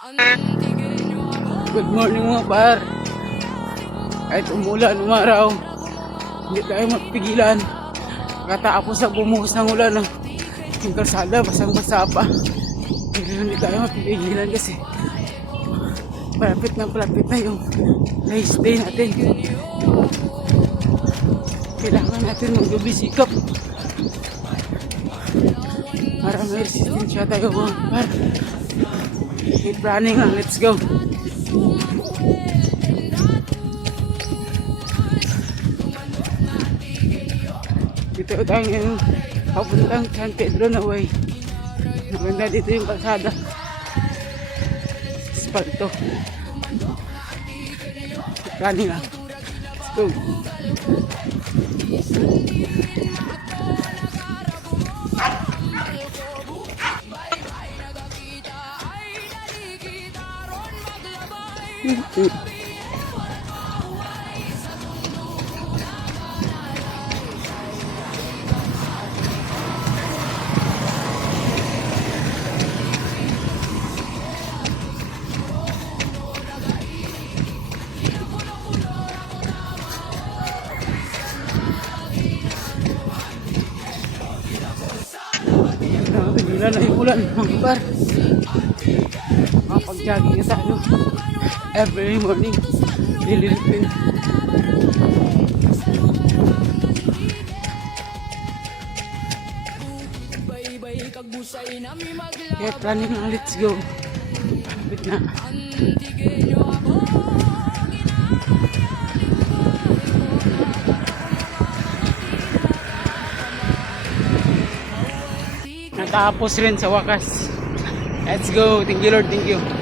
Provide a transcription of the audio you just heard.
Good morning mga par. Kahit umulan, umaraw, hindi tayo mapigilan. Katapos sa bumuhos ng ulan, yung kalsada basang-basa pa. Hindi tayo mapigilan kasi palapit na yung race day natin. Kailangan natin magbibisikap para may resistensya tayo mga par. Keep running lang, let's go. Dito tayo ngayon papuntang San Pedro na way. Maganda dito yung kalsada, espalto. Running lang, let's go. Napigilan na yung ulan mga par. Makapag-jogging na tayo every morning, dililipin. Kaya planning lang, let's go. Kapit na. Natapos rin sa wakas. Let's go. Thank you Lord, thank you.